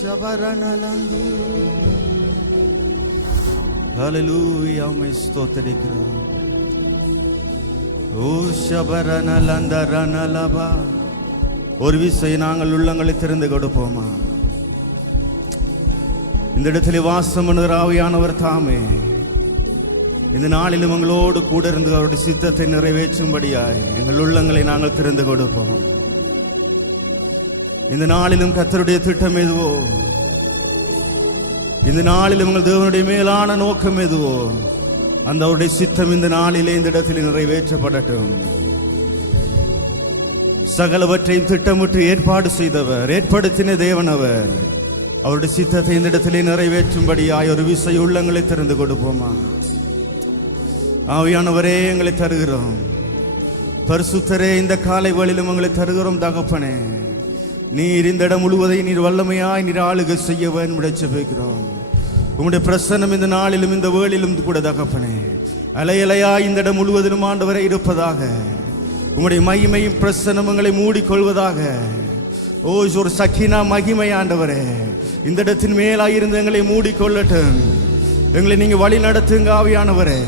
ஷபரணலந்து ஹல்லேலூயா உம்மை ஸ்தோத்திரிக்கிறோம். ஓ ஷபரணலந்தரனலபா. ஒரு விசை நாங்கள் உள்ளங்களை திறந்து கொடுப்போமா? இந்த இடத்திலே வாசம் பண்ணுகிற ஆவியானவர் தாமே இந்த நாளிலும் எங்களோடு கூட இருந்து அவருடைய சித்தத்தை நிறைவேற்றும்படியாய் எங்கள் உள்ளங்களை நாங்கள் திறந்து கொடுப்போம். இந்த நாளிலும் கர்த்தருடைய திட்டம் எதுவோ, இந்த நாளிலும் உங்கள் தேவனுடைய மேலான நோக்கம் எதுவோ, அந்த அவருடைய சித்தம் இந்த நாளிலே இந்த இடத்தில் நிறைவேற்றப்படட்டும். சகலவற்றையும் திட்டமிட்டு ஏற்பாடு செய்தவர், ஏற்படுத்தின தேவன் அவர். அவருடைய சித்தத்தை இந்த இடத்திலே நிறைவேற்றும்படியாய் ஒரு விசை உள்ளங்களை திறந்து கொடுப்போமா? ஆவியானவரே எங்களை தருகிறோம். பரிசுத்தரே இந்த காலை வேளையிலும் எங்களை தருகிறோம். தகப்பனே, நீர் இந்த இடம் முழுவதை நீர் வல்லமையாய் நீர் ஆளுகை செய்ய வேண்டும் ஜெபிக்கிறோம். உம்முடைய பிரசன்னம் இந்த நாளிலும் இந்த வேளையிலும் கூட தகப்பனே அலையலையாய் இந்த இடம் முழுவதிலும் ஆண்டவரை இருப்பதாக. உம்முடைய மகிமையும் பிரசன்னங்களை மூடிக்கொள்வதாக. ஓ ஒரு சக்கினா மகிமை ஆண்டவரே இந்த இடத்தின் மேலாயிருந்து எங்களை மூடிக்கொள்ளட்டும். எங்களை நீங்க வழி நடத்துங்க ஆவியானவரே.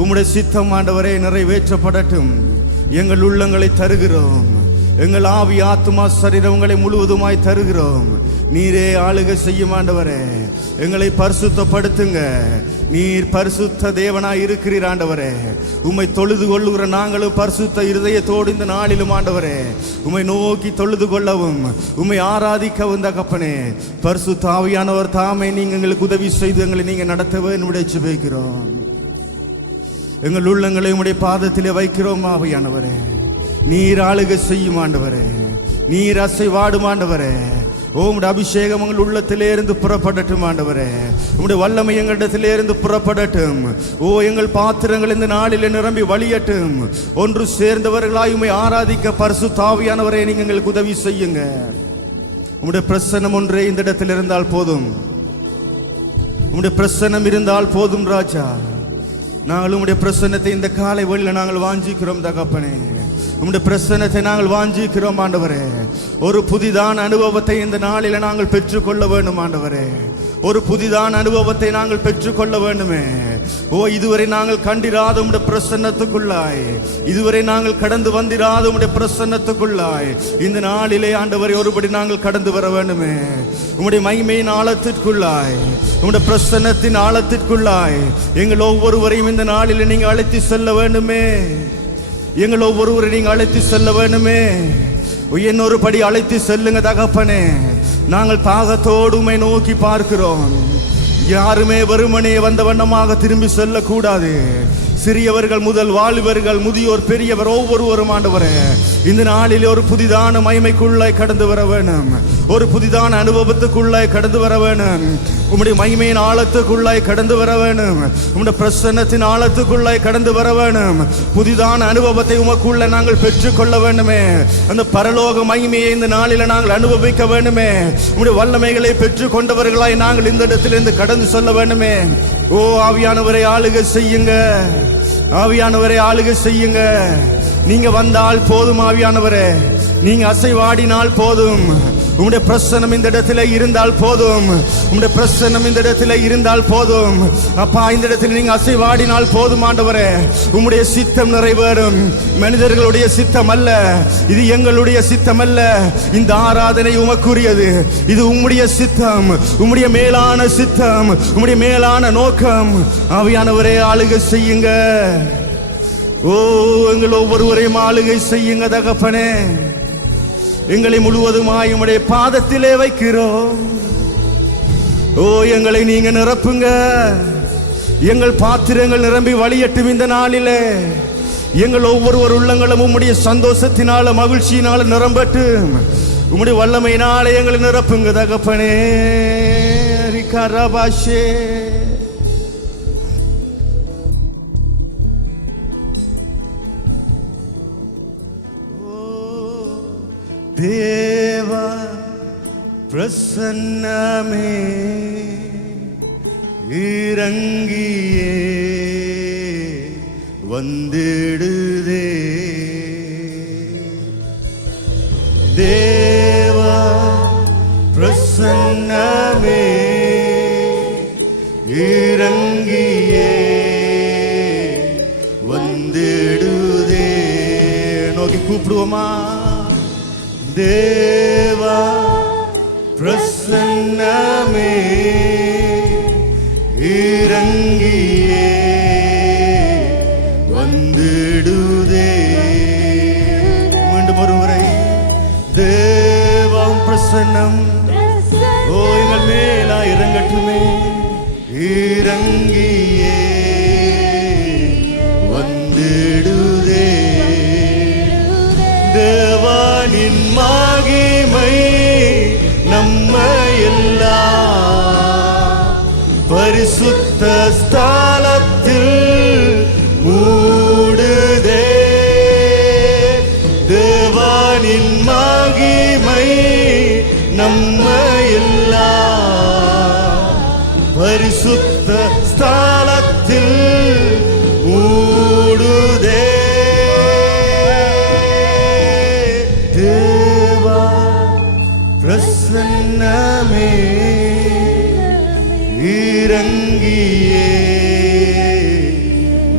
உம்முடைய சித்தம் ஆண்டவரே நிறைவேற்றப்படட்டும். எங்கள் உள்ளங்களை தருகிறோம். எங்கள் ஆவி ஆத்துமா சரீரங்களை முழுவதுமாய் தருகிறோம். நீரே ஆளுகை செய்யும் ஆண்டவரே. எங்களை பரிசுத்தப்படுத்துங்க. நீர் பரிசுத்த தேவனாய் இருக்கிறீர் ஆண்டவரே. உம்மை தொழுது கொள்ளுகிற நாங்களும் பரிசுத்த இருதயத்தோடு இந்த நாளிலும் ஆண்டவரே உம்மை நோக்கி தொழுது கொள்ளவும் உம்மை ஆராதிக்கவும் தகப்பனே பரிசுத்த ஆவியானவர் தாமே நீங்க எங்களுக்கு உதவி செய்து எங்களை நீங்க நடத்தவே நம்முடைய ஜெபிக்கிறோம். எங்கள் உள்ளங்களை உம்முடைய பாதத்திலே வைக்கிறோம் ஆவியானவரே. நீர் ஆளுகை செய்யும் ஆண்டவரே. நீர் அசைவாடும் ஆண்டவரே. உம்முடைய அபிஷேகம் எங்கள் உள்ளத்திலே இருந்து புறப்படட்டும் ஆண்டவரே. உம்முடைய வல்லமை எங்களிடத்திலே இருந்து புறப்படட்டும். ஓ எங்கள் பாத்திரங்கள் இந்த நாளிலே நிரம்பி வழியட்டும். ஒன்று சேர்ந்தவர்களாய் உம்மை ஆராதிக்க பரிசுத்த ஆவியானவரே நீங்க எங்களுக்கு உதவி செய்யுங்க. உம்முடைய பிரசன்னம் ஒன்றே இந்த இடத்தில் இருந்தால் போதும். உம்முடைய பிரசன்னம் இருந்தால் போதும் ராஜா. நாங்கள் உம்முடைய பிரசன்னத்தை இந்த காலை வேளையில நாங்கள் வாஞ்சிக்கிறோம் தகப்பனே. உம்முடைய பிரசன்னத்தை நாங்கள் வாஞ்சிக்கிறோம் ஆண்டவரே. ஒரு புதிதான அனுபவத்தை இந்த நாளில நாங்கள் பெற்றுக்கொள்ள வேண்டும் ஆண்டவரே. ஒரு புதிதான அனுபவத்தை நாங்கள் பெற்றுக்கொள்ள வேண்டுமே. ஓ இதுவரை நாங்கள் கண்டிராத உம்முடைய பிரசன்னத்துக்குள்ளாய், இதுவரை நாங்கள் கடந்து வந்திராத உம்முடைய பிரசன்னத்துக்குள்ளாய் இந்த நாளிலே ஆண்டவரை ஒருபடி நாங்கள் கடந்து வர வேண்டுமே. உம்முடைய மகிமையின் ஆழத்திற்குள்ளாய், உம்முடைய பிரசன்னத்தின் ஆழத்திற்குள்ளாய் எங்கள் ஒவ்வொருவரையும் இந்த நாளிலே நீங்க அழைத்து செல்ல வேண்டுமே. எங்கள் ஒவ்வொருவரை நீங்க அழைத்து செல்ல வேண்டுமே. இன்னொரு படி அழைத்து செல்லுங்க தகப்பனே. நாங்கள் தாகத்தோடு உம்மை நோக்கி பார்க்கிறோம். யாருமே வெறுமனே வந்த வண்ணமாக திரும்பி செல்லக்கூடாது. சிறியவர்கள் முதல் வாலிபர்கள், முதியோர், பெரியவர் ஒவ்வொருவரும் ஆண்டவரே இந்த நாளில் ஒரு புதிதான மகிமைக்குள்ளாய் கடந்து வர வேணும். ஒரு புதிதான அனுபவத்துக்குள்ளாய் கடந்து வர வேணும். உம்முடைய மகிமையின் ஆழத்துக்குள்ளாய் கடந்து வர வேணும். உம்முடைய பிரசன்னத்தின் ஆழத்துக்குள்ளாய் கடந்து வர வேணும். புதிதான அனுபவத்தை உமக்குள்ள நாங்கள் பெற்றுக்கொள்ள வேண்டுமே. அந்த பரலோக மகிமையை இந்த நாளில் நாங்கள் அனுபவிக்க வேண்டுமே. உம்முடைய வல்லமைகளை பெற்றுக் கொண்டவர்களாய் நாங்கள் இந்த இடத்திலிருந்து கடந்து சொல்ல வேண்டுமே. ஓ ஆவியானவரை ஆளுகை செய்யுங்க. ஆவியானவரை ஆளுகை செய்யுங்க. நீங்க வந்தால் போதும் ஆவியானவரே. நீங்க அசைவாடினால் போதும். உம்முடைய பிரசன்னம் இந்த இடத்துல இருந்தால் போதும். உம்முடைய பிரசன்னம் இந்த இடத்துல இருந்தால் போதும். அப்பா இந்த இடத்துல நீங்க அசைவாடினால் போதும் ஆண்டவரே. உம்முடைய சித்தம் நிறைவேறும். மனிதர்களுடைய சித்தம் அல்ல, இது எங்களுடைய சித்தம் அல்ல. இந்த ஆராதனை உமக்குரியது. இது உம்முடைய சித்தம், உம்முடைய மேலான சித்தம், உம்முடைய மேலான நோக்கம். ஆவியானவரே ஆளுகை செய்யுங்க. ஓ எங்கள் ஒவ்வொருவரையும் ஆளுகை செய்யுங்க தகப்பனே. எங்களை முழுவதுமாய் உம்முடைய பாதத்திலே வைக்கிறோம். ஓ எங்களை நீங்க நிரப்புங்க. எங்கள் பாத்திரங்கள் நிரம்பி வழியட்டும் இந்த நாளிலே. எங்கள் ஒவ்வொருவர் உள்ளங்களும் உம்முடைய சந்தோஷத்தினால மகிழ்ச்சியினால நிரம்பட்டும். உம்முடைய வல்லமையினாலே எங்களை நிரப்புங்க தகப்பனே. ரிகரபாஷே தேவா பிரசன்னமே இறங்கியே வந்திடுதே. தேவா பிரசன்ன கூப்பிடுவோமா? தேவா பிரசன்னமே இறங்கியே வந்திடுதே. மீண்டும் ஒரு முறை, தேவம் பிரசன்னம் ஓ எங்கள் மேலா இறங்கட்டுமே, இறங்கியே வந்திடுதே. தேவானின் மகிமை நம்மை எல்லாம் பரிசுத்த ஸ்தலத்தில் மூடுதே. தேவானின் மகிமை நம்மை எல்லாம் பரிசுத்த ஸ்தலத்தில் மூடுதே. தேவா பிரசன்னமே இறங்கியே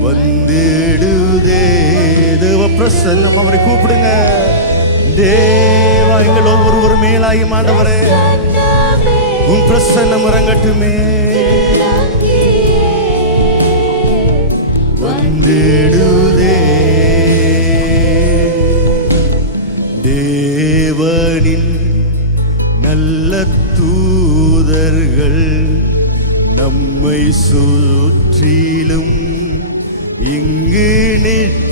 வந்திடுதே. தேவ பிரசன்னம், அவரை கூப்பிடுங்க. தேவா எங்கள் ஒவ்வொருவரும் மேலாயும் ஆண்டவரே, உன் பிரசன்னம் இறங்கட்டுமே, வந்திடுதே. தேவனின் நல்ல தூதர்கள் நம்மை சுற்றிலும் இங்கு நிற்கிறார்.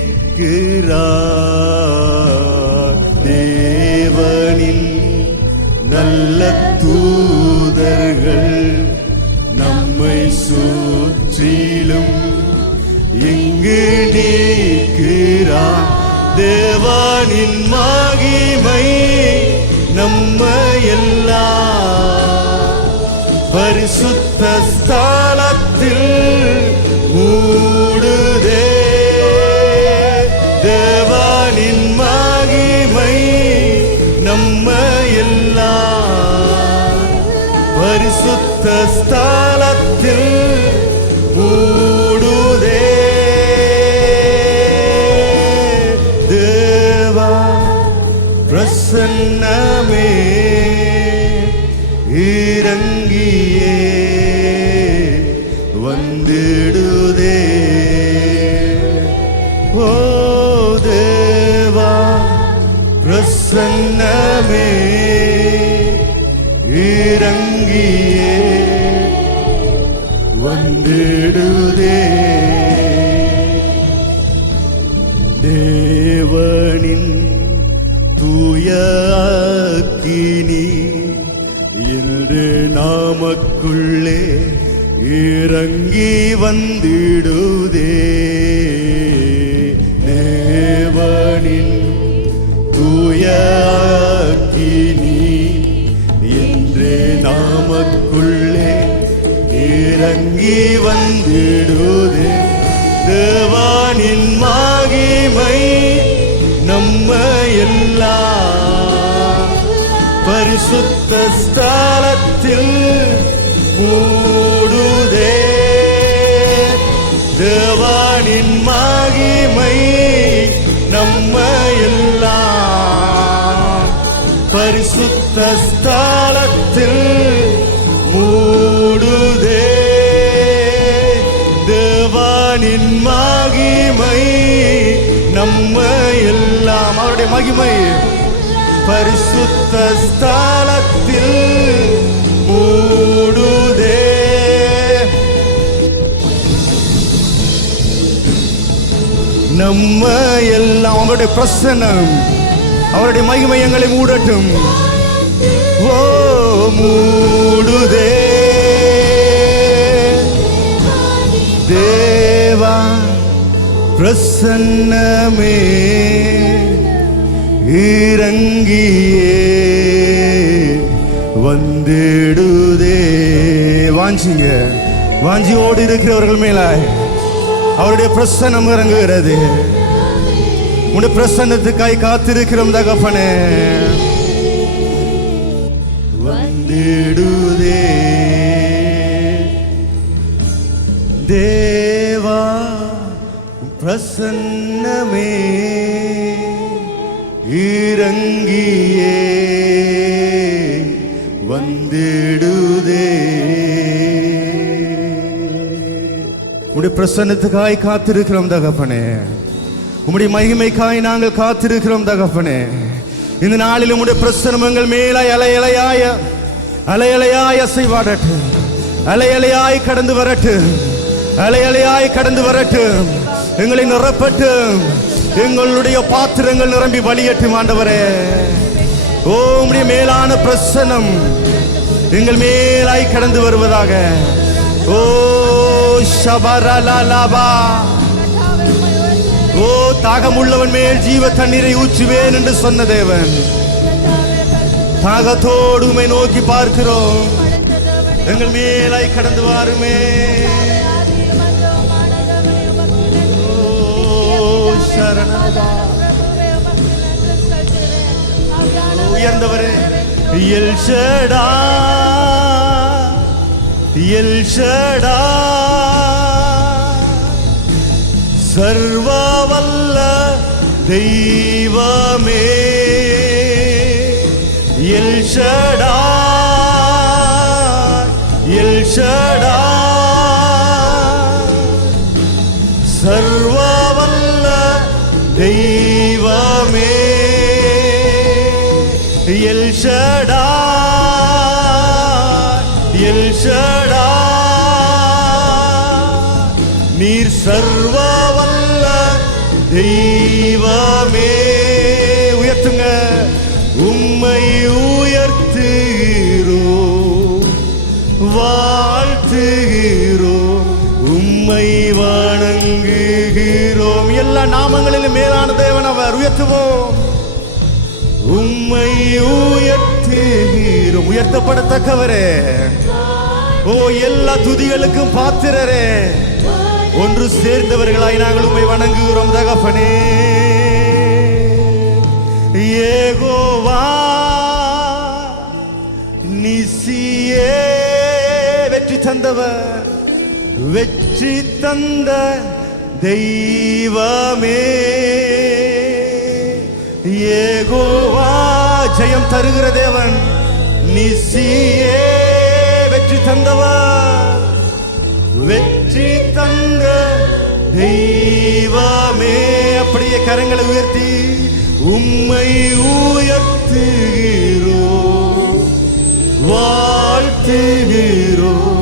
தேவனின் நல்ல தூதர்கள் நம்மை சுற்றிலும் இங்கு நிற்கிறார். தேவனின் மகிமை நம்மை எல்லாம் பரிசுத்த ஸ்தலத்தில் மூடுதே. தேவனின் மகிமை நம்மை எல்லாம் பரிசுத்த ஸ்தலத்தில் மூடுதே. தேவா பிரசன்னமே இறங்கியே வந்திடுதே. ஓ தேவா பிரசன்னமே இறங்கியே வந்திடுதே. தேவனின் தூய அக்கினி என்று நாமக்குள்ளே இறங்கி வந்திடுதே. தேவனின் தூய அக்கினி என்று நாமக்குள்ளே இறங்கி வந்திடுதே. தேவனின் மகிமை நம்மை எல்லாம் பரிசுத்த ஸ்தலத்தில் மூடுதே. தேவனின் மகிமை நம்மை எல்லாம் பரிசுத்த ஸ்தலத்தில் மூடுதே. தேவனின் மகிமை நம்மை எல்லாம், அவருடைய மகிமை பரிசுத்த ஸ்தலத்தில் மூடுதே. நம்மை எல்லாம் அவருடைய பிரசன்னம், அவருடைய மகிமை எங்களை மூடட்டும். ஓ மூடுதே. தேவா பிரசன்னமே இறங்கியே வந்திடுதே. வாஞ்சிங்க, வாஞ்சியோடு இருக்கிறவர்கள் மேல அவருடைய பிரசன்னம் இறங்குகிறது. உன்னுடைய பிரசன்னத்துக்காய் காத்திருக்கிறோம் தகப்பனே. வந்திடுதே. தேவா பிரசன்னமே இறங்கியே வந்திடுதே. உம்முடைய பிரசன்னத்துக்காய் காத்திருக்கிறோம் தகப்பனே. உம்முடைய மகிமைக்காய் நாங்கள் காத்திருக்கிறோம் தகப்பனே. இந்த நாளில் உம்முடைய பிரசன்னம் எங்கள் மேலாய் அலையலையாய் அசைவாடட்டு, அலையலையாய் கடந்து வரட்டு, அலையலையாய் கடந்து வரட்டு. எங்களை நிரப்பட்டு, எங்களுடைய பாத்திரங்கள் நிரம்பி வழியட்டும் ஆண்டவரே. ஓ உம்முடைய மேலான பிரசன்னம் எங்கள் மேலாய் கடந்து வருவதாக. ஓ ஷபரலலபா. ஓ தாகமுள்ளவன் மேல் ஜீவ தண்ணீரை ஊற்றுவேன் என்று சொன்ன தேவன், தாகத்தோடு உம்மை நோக்கி பார்க்கிறோம். எங்கள் மேலாய் கடந்து வாருமே. உயர்ந்தவரே எல் ஷடாய், எல் ஷடாய், சர்வ வல்ல தெய்வமே. எல் ஷடாய், எல் ஷடாய், சர்வ வல்ல தெய்வமே. எல் ஷடாய், எல் ஷடாய், நீர் சர்வ வல்ல தெய்வமே. உயர்த்துங்க. உம்மை உயர்த்துகிறோம், வாழ்த்துகிறோம், உம்மை வணங்குகிறோம். எல்லா நாமங்களிலும் மேலான தேவன் அவர். உயர்த்துவோம். உம்மை உயர்த்துகிறோம். உயர்த்தப்படத்தக்கவரே. ஓ எல்லா துதிகளுக்கும் பாத்திரரே. ஒன்று சேர்ந்தவர்களாய் நாங்கள் உம்மை வணங்குகிறோம் தகப்பனே. யெகோவா நிசியே, வெற்றி தந்தவர், வெற்றி தந்த தெய்வமே. யெகோவா ஜெயம் தருகிற தேவன், நிசியே வெற்றி தந்தவர், வெற்றி தந்த தெய்வமே. அப்படியே கரங்களை உயர்த்தி உம்மை உயர்த்துகிறோம், வாழ்த்துகிறோம்,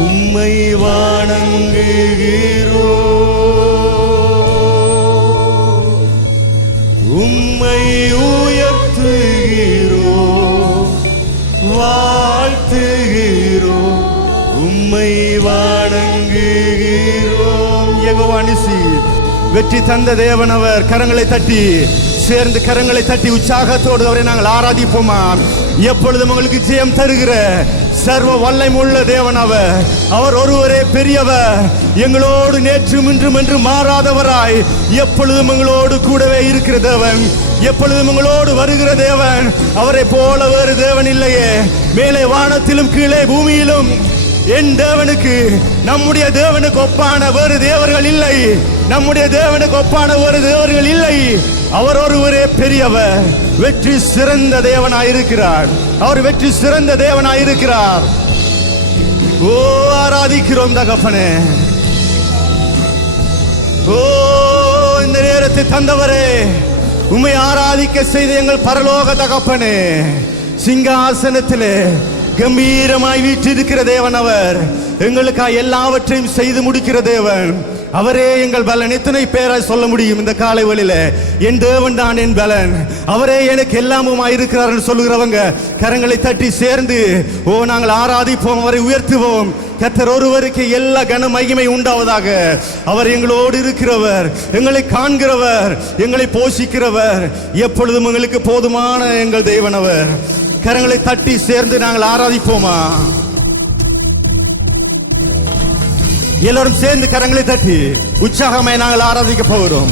உம்மை வணங்குகிறோம். உம்மை உயர்த்துகிறோம், வாழ்த்துகிறோம், உம்மை வணங்குகிறோம். யெகோவா நிசி, வெற்றி தந்த தேவன் அவர். கரங்களை தட்டி சேர்ந்து கரங்களை தட்டி உற்சாகத்தோடு அவரை நாங்கள் ஆராதிப்போமா. எப்பொழுதும் உங்களுக்கு ஜெயம் தருகிற சர்வ வல்லமை உள்ள தேவன் அவர். அவர் ஒருவரே பெரியவர். எங்களோடு நேற்றும் இன்றும் என்று மாறாதவராய் எப்பொழுதும் எங்களோடு கூடவே இருக்கிற தேவன், எப்பொழுதும் எங்களோடு வருகிற தேவன். அவரை போல வேறு தேவன் இல்லையே. மேலே வானத்திலும் கீழே பூமியிலும் என் தேவனுக்கு, நம்முடைய தேவனுக்கு ஒப்பான வேறு தேவர்கள் இல்லை. நம்முடைய தேவனுக்கு ஒப்பான வேறு தேவர்கள் இல்லை. அவர் ஒருவரே பெரியவர். வெற்றி சிறந்த தேவனாயிருக்கிறார். அவர் வெற்றி சிறந்த தேவனாயிருக்கிறார். ஓ ஆராதிக்கிறோம் தகப்பனே. ஓ இந்த நேரத்தை தந்தவரே, உம்மை ஆராதிக்க செய்த எங்கள் பரலோக தகப்பனே, சிங்காசனத்திலே கம்பீரமாய் வீற்றிருக்கிற தேவன் அவர். எங்களுக்காக எல்லாவற்றையும் செய்து முடிக்கிற தேவன். அவரே எங்கள் பலன். எத்தனை பேராய் சொல்ல முடியும் இந்த காலை வேளையில, என் தேவன் தான் என் பலன், அவரே எனக்கு எல்லாமுமாய் இருக்கிறார் சொல்லுகிறவங்க கரங்களை தட்டி சேர்ந்து ஓ நாங்கள் ஆராதிப்போம், அவரை உயர்த்துவோம். கர்த்தர் ஒருவருக்கு எல்லா கன மகிமை உண்டாவதாக. அவர் எங்களோடு இருக்கிறவர், எங்களை காண்கிறவர், எங்களை போஷிக்கிறவர், எப்பொழுதும் எங்களுக்கு போதுமான எங்கள் தேவன் அவர். கரங்களை தட்டி சேர்ந்து நாங்கள் ஆராதிப்போமா. எல்லோரும் சேர்ந்து கரங்களை தட்டி உற்சாகமாய் நாங்கள் ஆராதிக்க போகிறோம்.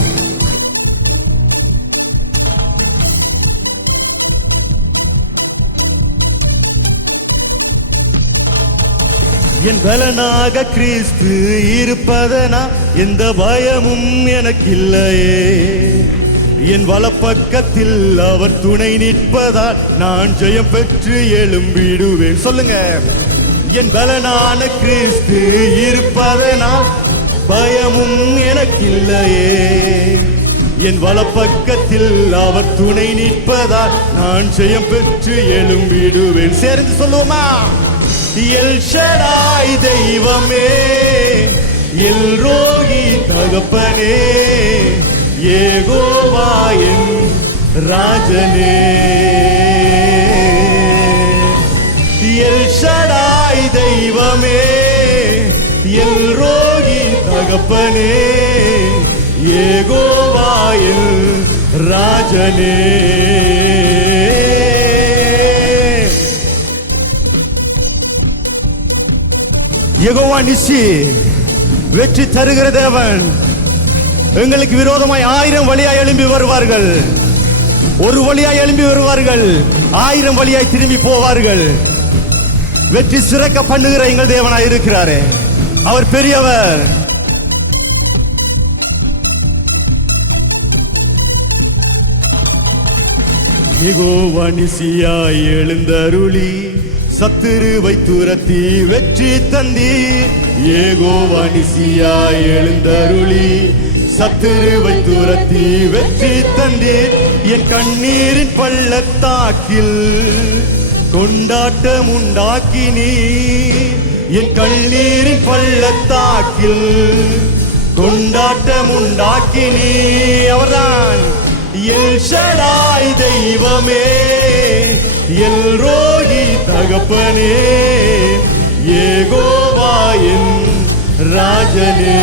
என் பலனாக கிறிஸ்து இருப்பதனா எந்த பயமும் எனக்கு இல்லையே. என் வலப்பக்கத்தில் அவர் துணை நிற்பதால் நான் ஜெயம் பெற்று எழும்பிடுவேன். சொல்லுங்க. என் பலனான கிறிஸ்து இருப்பதனால் பயமும் எனக்கில்லையே. என் வலப்பக்கத்தில் அவர் துணை நிற்பதால் நான் ஜெயம் பெற்று எழும்பிடுவேன். சேர்ந்து சொல்லுவோமா? எல் ஷடாய் தெய்வமே, எல் ரோகி தகப்பனே, யெகோவா என் ராஜனே. எல் ஷடாய் தெய்வமே, எல் ரோகி தகப்பனே, யெகோவா என் ராஜனே. யெகோவா நிசி, வெற்றி தருகிற தேவன். எங்களுக்கு விரோதமாய் 1000 வழியாய் எழும்பி வருவார்கள், ஒரு வழியாய் எழும்பி வருவார்கள், 1000 வழியாய் திரும்பி போவார்கள். வெற்றி சிறக்க பண்ணுகிற எங்கள் தேவனாய் இருக்கிறாரே, அவர் பெரியவர். யெகோவா நிசியாய் எழுந்தருளி சத்துருவை துரத்தி வெற்றி தந்தீர். யெகோவா நிசியாய் எழுந்தருளி சத்துருவை துரத்தி வெற்றி தந்தீர். என் கண்ணீரின் பள்ளத்தாக்கில் கொண்டாட்டம் உண்டாக்கினீ. என் கண்ணீரின் பள்ளத்தாக்கில் கொண்டாட்டம் உண்டாக்கினீ. அவர்தான் எல் ஷடாய் தெய்வமே, எல் ரோகி தகப்பனே, யெகோவா என் ராஜனே.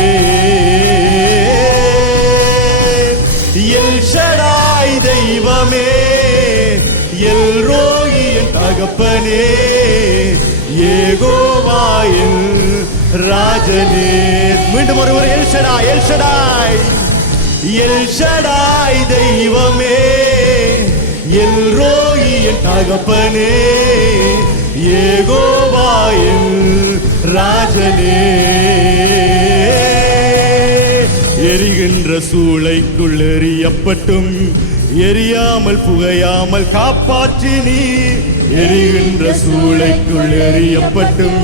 எல் ஷடாய் தெய்வமே, எல் ரோகி என் தகப்பனே, யெகோவா என் ராஜனே. மீண்டும் ஒருவர் L Shaddai, L Shaddai, L Shaddai தெய்வமே, எல் ரோகி என் தகப்பனே, யெகோவா என் ராஜனே. எரிகின்ற சூளைக்குள் எறியப்பட்டும் எரியாமல் புகையாமல் காப்பாற்றினீ. எரிகின்ற சூளைக்குள் எறியப்பட்டும்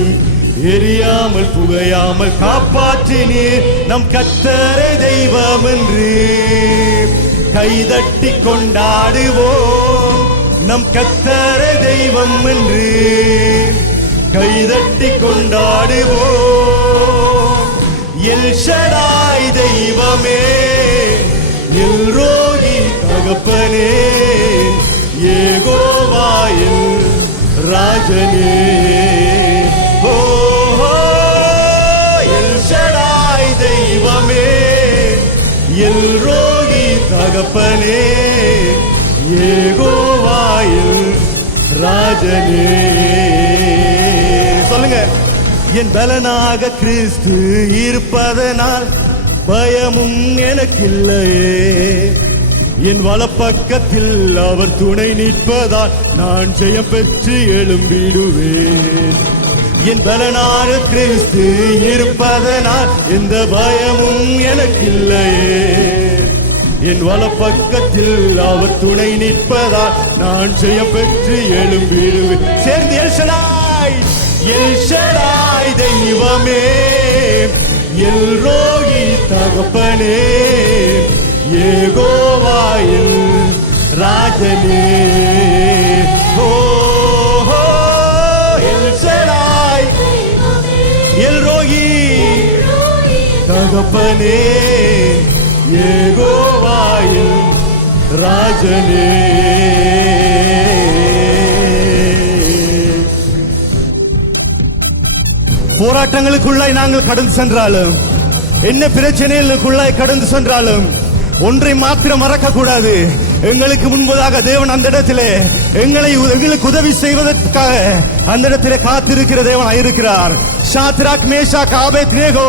எரியாமல் புகையாமல் காப்பாற்றினீ. நம் கர்த்தரே தெய்வம் என்று கைதட்டி கொண்டாடுவோம். நம் கர்த்தரே தெய்வம் என்று கைதட்டி கொண்டாடுவோம். எல் ஷடாய் தெய்வமே, எல் ரோகி தகப்பனே, யெகோவா என் ராஜனே. எல் ஷடாய் தெய்வமே, எல் ரோகி தகப்பனே, யெகோவா என் ராஜனே. சொல்லுங்க. என் பலனாக கிறிஸ்து இருப்பதனால் பயமும் எனக்கில்லையே. என் வலப்பக்கத்தில் அவர் துணை நிற்பதால் நான் ஜெயம் பெற்று எழும்பிடுவேன். என் பலனாக கிறிஸ்து இருப்பதனால் எந்த பயமும் எனக்கில்லையே. என் வலப்பக்கத்தில் அவர் துணை நிற்பதால் நான் ஜெயம் பெற்று எழும்பிடுவேன். சேர்ந்து எல் ஷடாய், எல் ஷடாய் தெய்வமே, எல் ரோகி தகப்பனே, யெகோவா என் ராஜனே. எல் ஷடாய், எல் ரோகி தகப்பனே, யெகோவா என் ராஜனே. போராட்டங்களுக்குள்ளாய் நாங்கள் கடந்து சென்றாலும், என்ன பிரச்சனைகளுக்குள்ளாய் கடந்து சென்றாலும் ஒன்றை மாத்திரம் மறக்க கூடாது. எங்களுக்கு முன்பதாக தேவன் அந்த இடத்திலே எங்களுக்கு உதவி செய்வதற்காக அந்த இடத்திலே காத்திருக்கிற தேவன் இருக்கிறார். ஷாத்ராக், மேஷாக், ஆபேத்நேகோ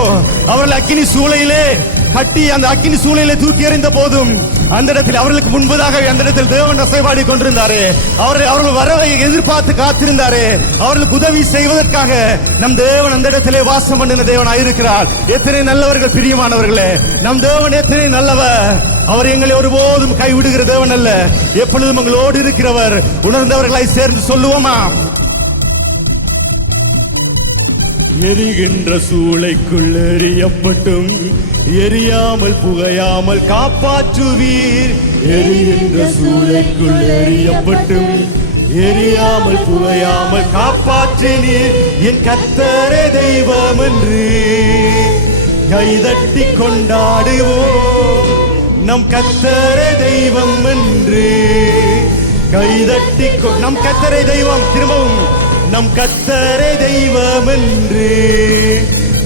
அவர்கள் அக்கினி சூளையிலே கட்டி அந்த அக்கினி சூளையிலே தூக்கி எறிந்த போதும் அந்த இடத்தில் அவர்களுக்கு முன்பதாக அந்த இடத்தில் தேவன் அசைவாடி கொண்டிருந்தாரே. அவர்கள் வரவை எதிர்பார்த்து காத்திருந்தாரே. அவர்களுக்கு உதவி செய்வதற்காக நம் தேவன் அந்த இடத்திலே வாசம் பண்ணின தேவன் இருக்கிறார். எத்தனை நல்லவர்கள், பிரியமானவர்களே, நம் தேவன் எத்தனை நல்லவர். அவர் எங்களை ஒருபோதும் கைவிடுகிற தேவன் அல்ல, எப்பொழுதும் எங்களோடு இருக்கிறவர். உணர்ந்தவர்களாய் சேர்ந்து சொல்லுவோமா? எரிகின்ற சூளைக்குள் எரியப்பட்டும் எரியாமல் புகையாமல் காப்பாற்றுவீர். எரிகின்ற சூளைக்குள் எரியப்பட்டும் எரியாமல் புகையாமல் காப்பாற்றினீர். என் கர்த்தரே தெய்வம் என்று கைதட்டி கொண்டாடுவோம். நம் கர்த்தரே தெய்வம் என்று கைதட்டி நம் கர்த்தரே தெய்வம். திரும்பவும் நம் கர்த்தரே தெய்வம் என்று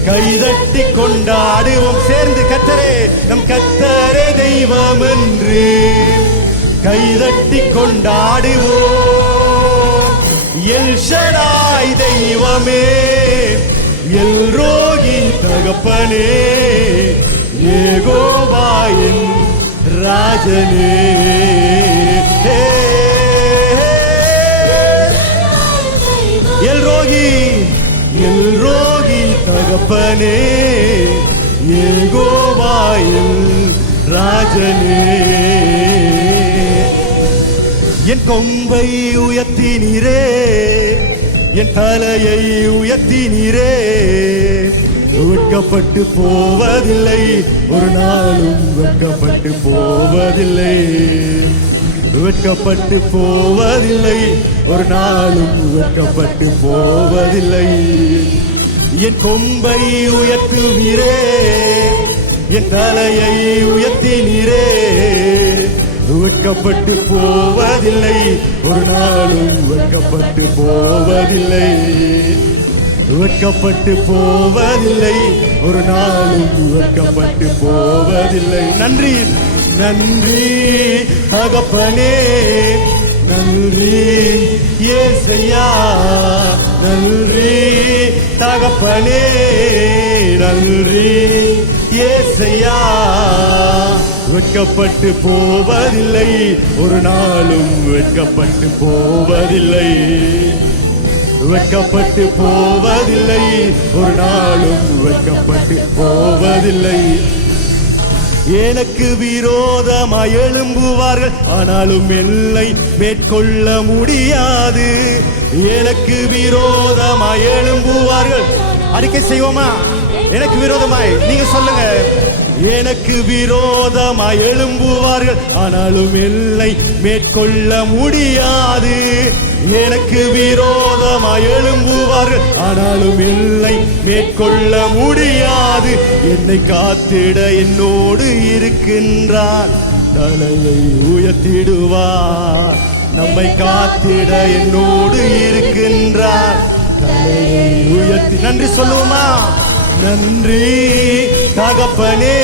கைதட்டி கொண்டாடுவோம். சேர்ந்து கர்த்தரே, நம் கர்த்தரே தெய்வம் என்று கைதட்டி கொண்டாடுவோம். எல் ஷடாய் தெய்வமே, எல் ரோகி தகப்பனே, யெகோவாயின் ராஜனே. எல் ரோகி தகப்பனே, யெகோவாயின் ராஜனே. என் கொம்பை உயர்த்தினீரே, என் தலையை உயர்த்தினீரே. வெட்கப்பட்டு போவதில்லை, ஒரு நாளும் வெட்கப்பட்டு போவதில்லை. வெட்கப்பட்டு போவதில்லை, ஒரு நாளும் வெட்கப்பட்டு போவதில்லை. என் கொம்பை உயர்த்துவீரே, என் தலையை உயர்த்தினீரே. வெட்கப்பட்டு போவதில்லை, ஒரு நாளும் வெட்கப்பட்டு போவதில்லை. வெட்கப்பட்டு போவதில்லை, ஒரு நாளும் வெட்கப்பட்டு போவதில்லை. நன்றி நன்றி தகப்பனே, நன்றி இயேசையா. நன்றி தகப்பனே, நன்றி இயேசையா. வெட்கப்பட்டு போவதில்லை, ஒரு நாளும் வெட்கப்பட்டு போவதில்லை. வெட்கப்பட்டு போவதில்லை, ஒரு நாளும் வெட்கப்பட்டு போவதில்லை. எனக்கு விரோதமாய் எழும்புவார்கள், ஆனாலும் என்னை மேற்கொள்ள முடியாது. எனக்கு விரோதமாய் எழும்புவார்கள். அறிக்கை செய்வோமா? எனக்கு விரோதமாய் நீங்க சொல்லுங்க. எனக்கு விரோதமாய் எழும்புவார்கள், ஆனாலும் என்னை மேற்கொள்ள முடியாது. எனக்கு விரோதமாய் எழும்புவார்கள், ஆனாலும் என்னை மேற்கொள்ள முடியாது. என்னை காத்திட என்னோடு இருக்கின்றார், தலையை உயர்த்திடுவார். நம்மை காத்திட என்னோடு இருக்கின்றார், தலையை உயர்த்தி. நன்றி சொல்லுவோமா? நன்றி தகப்பனே,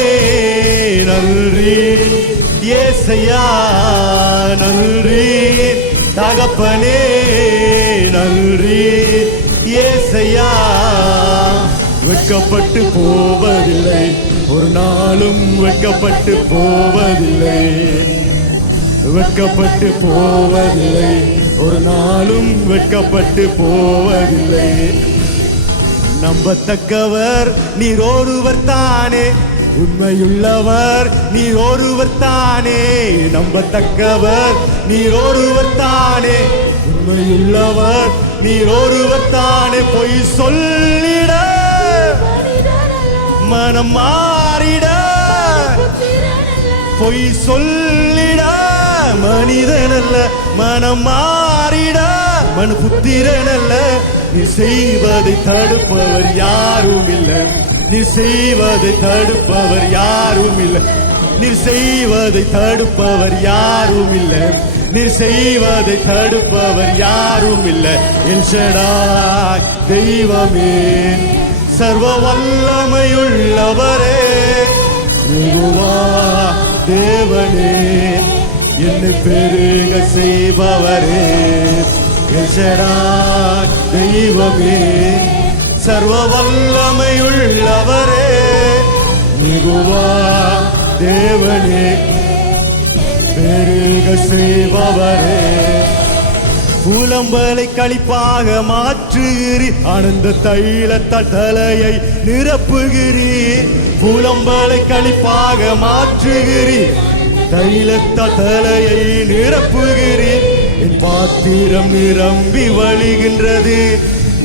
நன்றி இயேசையா. நன்றி தகப்பனே, நன்றி இயேசையா. வெட்கப்பட்டு போவதில்லை, ஒரு நாளும் வெட்கப்பட்டு போவதில்லை. வெட்கப்பட்டு போவதில்லை, ஒரு நாளும் வெட்கப்பட்டு போவதில்லை. நம்பத்தக்கவர் நீர் ஒருவர் தானே, உண்மையுள்ளவர் நீர் ஒருவர் தானே. நம்பத்தக்கவர் நீர் ஒருவர் தானே, உண்மையுள்ளவர் நீர் ஒருவர் தானே. பொய் சொல்லிட மனம் மாறிட, பொய் சொல்லிட மனிதன் அல்ல, மனம் மாறிட மனு புத்திரன் அல்ல. நீ செய்வதை தடுப்பவர் யாரும் இல்லை, நீ செய்வதை தடுப்பவர் யாரும் இல்லை. நீர் செய்வதை தடுப்பவர் யாரும் இல்லை, நீர் செய்வதை தடுப்பவர் யாரும் இல்லை. எல் ஷடாய் தெய்வமே, சர்வ வல்லமையுள்ளவரே, யெகோவா தேவனே, என்னை பெருக செய்பவரே. எல் ஷடாய் தெய்வமே, சர்வ வல்லமையுள்ளவரே, யெகோவா தேவனே, பெருக செய்பவரே. புலம்பலை களிப்பாக மாற்றுகிறீர், ஆனந்த தைலத்தால் தலையை நிரப்புகிறீர். புலம்பலை களிப்பாக மாற்றுகிறீர், தைலத்தால் தலையை நிரப்புகிறீர். என் பாத்திரம் நிரம்பி வழிகின்றது.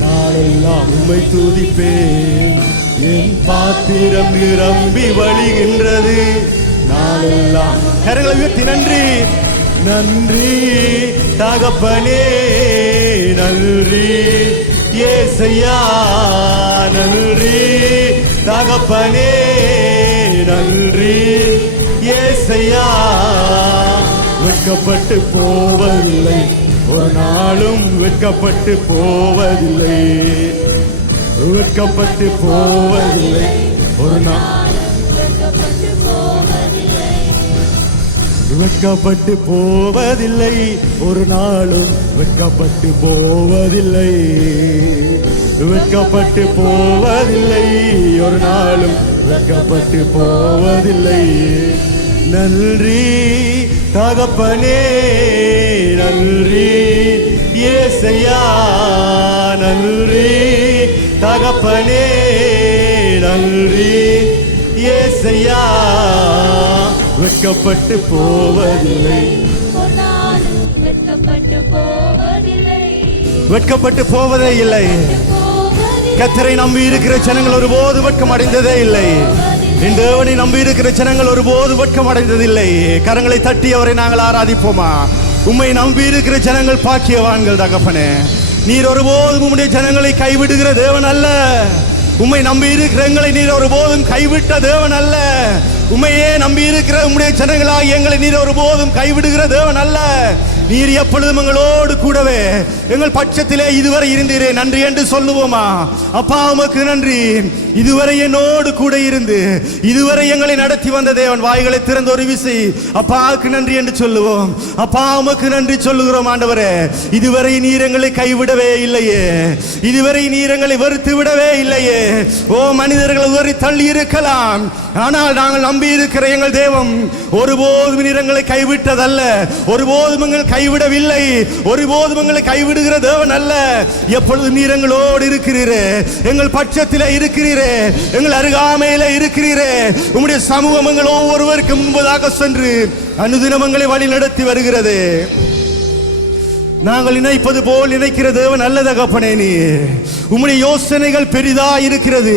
நாளெல்லாம் உம்மை துதிப்பேன். என் பாத்திரம் நிரம்பி வழிகின்றது. நாளெல்லாம் கரங்களை உயர்த்தி நன்றி நன்றி தகப்பனே, நன்றி ஏசையா, நன்றி தகப்பனே, நன்றி ஏசையா. வெட்கப்பட்டு போவதில்லை, ஒரு நாளும் வெட்கப்பட்டு போவதில்லை. வெட்கப்பட்டு போவதில்லை, ஒரு நாள் வெட்கப்பட்டு போவதில்லை, ஒரு நாளும் வெட்கப்பட்டு போவதில்லை. வெட்கப்பட்டு போவதில்லை, ஒரு நாளும் வெட்கப்பட்டு போவதில்லை. நன்றி தகப்பனே, நன்றி ஏசையா, நன்றி தகப்பனே, நன்றி ஏசையா. வெட்கப்பட்டு போவதில்லை, வெட்கப்பட்டு போவதே இல்லை. கர்த்தரை நம்பி இருக்கிற ஜனங்கள் ஒருபோது வெட்கம் அடைந்ததே இல்லை. என் தேவனை நம்பி இருக்கிற ஜனங்கள் ஒருபோது வெட்கம் அடைந்ததில்லை. கரங்களை தட்டி அவரை நாங்கள் ஆராதிப்போமா? உம்மை நம்பி இருக்கிற ஜனங்கள் பாக்கியவான்கள் தகப்பனே. நீர் ஒருபோதும் உம்முடைய ஜனங்களை கைவிடுகிற தேவன் அல்ல. உம்மை நம்பி இருக்கிற எங்களை நீர் ஒருபோதும் கைவிட்ட தேவன் அல்ல. உம்மையே நம்பி இருக்கிற உம்முடைய ஜனங்களாக எங்களை நீர் ஒருபோதும் கைவிடுகிற தேவன் அல்ல. நீர் எப்பொழுதும் எங்களோடு கூடவே எங்கள் பட்சத்திலே இதுவரை இருந்தீரே, நன்றி என்று சொல்லுவோமா? அப்பா உமக்கு நன்றி. இதுவரை என்னோடு கூட இருந்து இதுவரை எங்களை நடத்தி வந்த தேவன். வாய்களை திறந்த ஒரு விசை அப்பாவுக்கு நன்றி என்று சொல்லுவோம். அப்பா உமக்கு நன்றி சொல்லுகிறோம் ஆண்டவரே. இதுவரை நீர் எங்களை கைவிடவே இல்லையே, இதுவரை நீர் எங்களை வெறுத்து விடவே இல்லையே. ஓ மனிதர்கள் உதறி தள்ளி இருக்கலாம், ஆனால் நாங்கள் நம்பி இருக்கிற எங்கள் தேவன் ஒருபோதும் நீர் எங்களை கைவிட்டதல்ல, ஒருபோதும் எங்கள் கைவிடவில்லை, ஒருபோதும் எங்களை கைவிடுகிற தேவன் அல்ல. எப்பொழுதும் நீர் எங்களோடு இருக்கிறீரே, எங்கள் பட்சத்திலே இருக்கிறீரே, எங்கள் அருகாமையிலே இருக்கிறீரே. உம்முடைய சமூகம் எங்கள் ஒவ்வொருவருக்கு முன்பதாக சென்று அனுதினம் எங்களை வழி நடத்தி வருகிறது. நாங்கள் நினைப்பது போல் நினைக்கிற தேவன் அல்ல தகப்பனே. நீ உம்முடைய யோசனைகள் பெரிதா இருக்கிறது,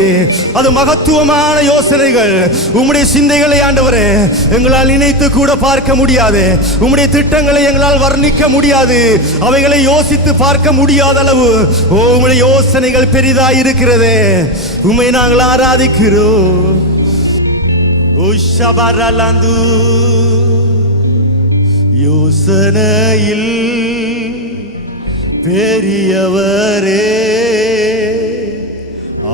அது மகத்துவமான யோசனைகள். உம்முடைய சிந்தைகளை ஆண்டவரே எங்களால் நினைத்து கூட பார்க்க முடியாது. உம்முடைய திட்டங்களை எங்களால் வர்ணிக்க முடியாது, அவைகளை யோசித்து பார்க்க முடியாத அளவு ஓ உம்முடைய யோசனைகள் பெரிதா இருக்கிறது. உம்மை நாங்கள் ஆராதிக்கிறோம். உஷபரலந்து யோசனையில் பெரியவரே